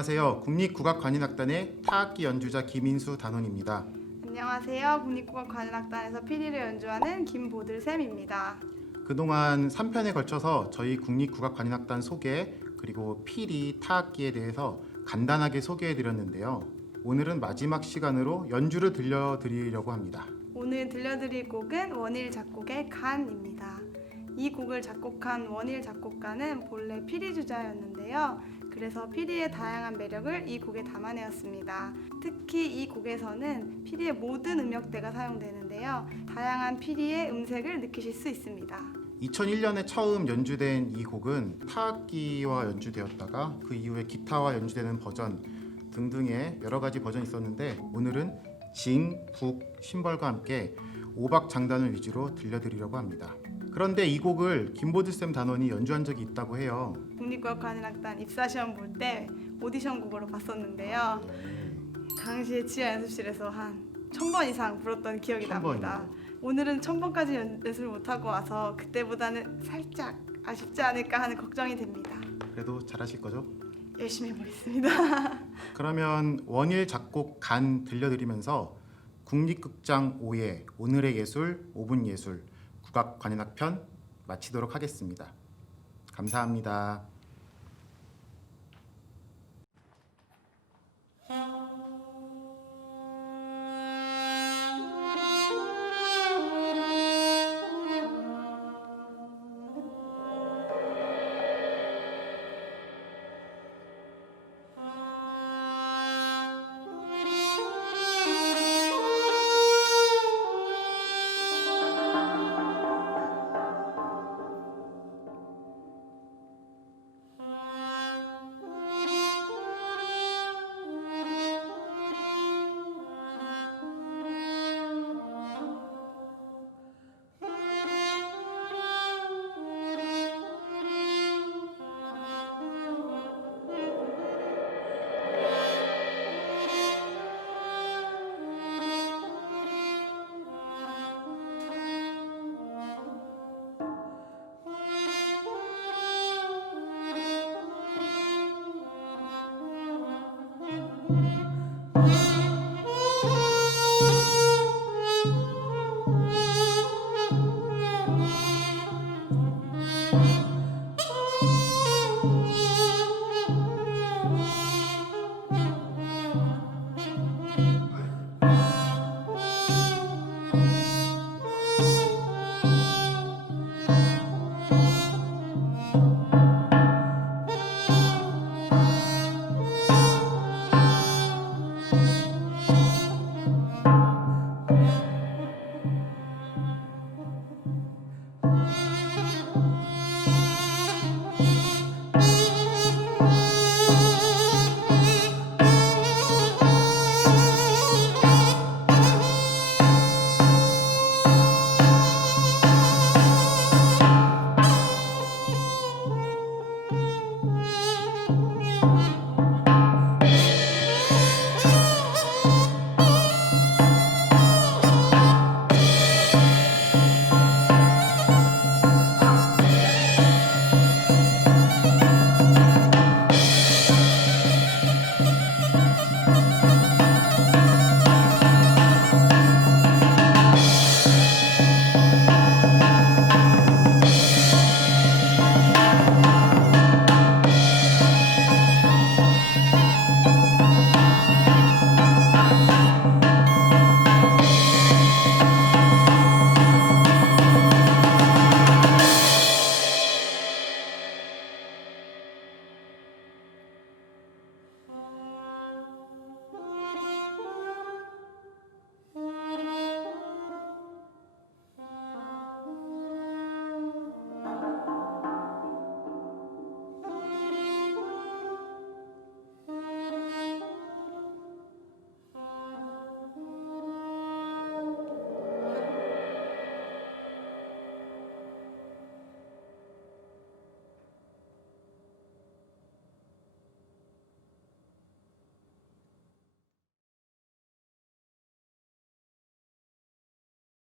안녕하세요. 국립국악관현악단의 타악기 연주자 김인수 단원입니다. 안녕하세요. 국립국악관현악단에서 피리를 연주하는 김보들쌤입니다. 그동안 3편에 걸쳐서 저희 국립국악관현악단 소개 그리고 피리, 타악기에 대해서 간단하게 소개해드렸는데요. 오늘은 마지막 시간으로 연주를 들려드리려고 합니다. 오늘 들려드릴 곡은 원일 작곡의 간입니다. 이 곡을 작곡한 원일 작곡가는 본래 피리 주자였는데요. 그래서 피리의 다양한 매력을 이 곡에 담아내었습니다. 특히 이 곡에서는 피리의 모든 음역대가 사용되는데요. 다양한 피리의 음색을 느끼실 수 있습니다. 2001년에 처음 연주된 이 곡은 타악기와 연주되었다가 그 이후에 기타와 연주되는 버전 등등의 여러 가지 버전이 있었는데 오늘은 징, 북, 심벌과 함께 오박 장단을 위주로 들려드리려고 합니다. 그런데 이 곡을 김보들쌤 단원이 연주한 적이 있다고 해요. 국립국악관현악단 입사시험 볼 때 오디션 곡으로 봤었는데요. 당시에 지하 연습실에서 한 1000번 이상 불었던 기억이 납니다. 오늘은 1000번까지 연습을 못하고 와서 그때보다는 살짝 아쉽지 않을까 하는 걱정이 됩니다. 그래도 잘하실 거죠? 열심히 해보겠습니다. 그러면 원일 작곡 간 들려드리면서 국립극장 5회 오늘의 예술 5분 예술 국악관현악편 마치도록 하겠습니다. 감사합니다. Thank you.